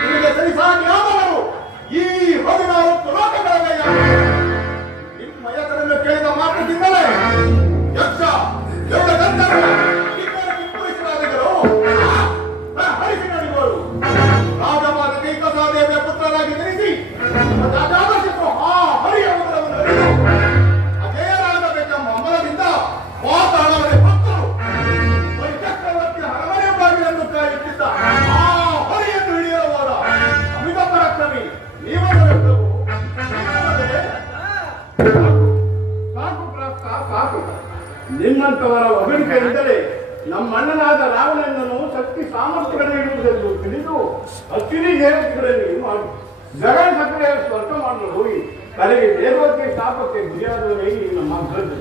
ನಿಮಗೆ ಸರಿಸಾಟಿಯಾದವರು ಈ 14 ಲೋಕಗಳ ನಿಮ್ಮ ಹೆಸರನ್ನು ಕೇಳಿದ ಮಾತ್ರದಿಂದಲೇ ಯಕ್ಷ ಯೋಗ ಗಂಧರ್ವ ಪುರುಷರಾದಿಗಳು ಹರಿಸಿನಡಿಗಳು ರಾಜವಾದ ಕೈಕಸಾದೇವಿಯ ಪುತ್ರರಾಗಿ ಜನಿಸಿ ರಾಜಾದಶಿತ್ತು ಆ ಹರಿಯ ಉದರವನ್ನು ಅರಿತು ಅಜೇಯರಾಗಬೇಕೆಂಬ ಹಂಬಲದಿಂದ ಪಾತಾಳವೇ ಭಕ್ತರು ಚಕ್ರವರ್ತಿ ಅರಮನೆ ಬಾಗಿಲನ್ನು ಕಾಯುತ್ತಿದ್ದ ಆ ಹರಿಯನ್ನು ಹಿಡಿಯಲವಾದ ಅಮಿತ ಪರಾಕ್ರಮಿ ನೀವೇ ಸಾಕು. ನಿಮ್ಮಂತವರ ಹೊಗಳಿಕೆಯಿಂದಲೇ ನಮ್ಮಣ್ಣನಾದ ರಾವಣನನ್ನು ಶಕ್ತಿ ಸಾಮರ್ಥ್ಯಗಳನ್ನು ಇಡುವುದೆಂದು ತಿಳಿದು ಅಶ್ವಿನಿ ದೇವತೆಗಳಲ್ಲಿ ಮಾಡಿ ಜಗಳ ಸಕ್ಕರೆ ಸ್ವರ್ಗ ಮಾಡಲು ಹೋಗಿ ಕಲೆಗೆ ದೇವತೆ ಶಾಪಕ್ಕೆ ಗುರಿಯಾದವರೇ ನಮ್ಮ ಗ್ರಂಥ.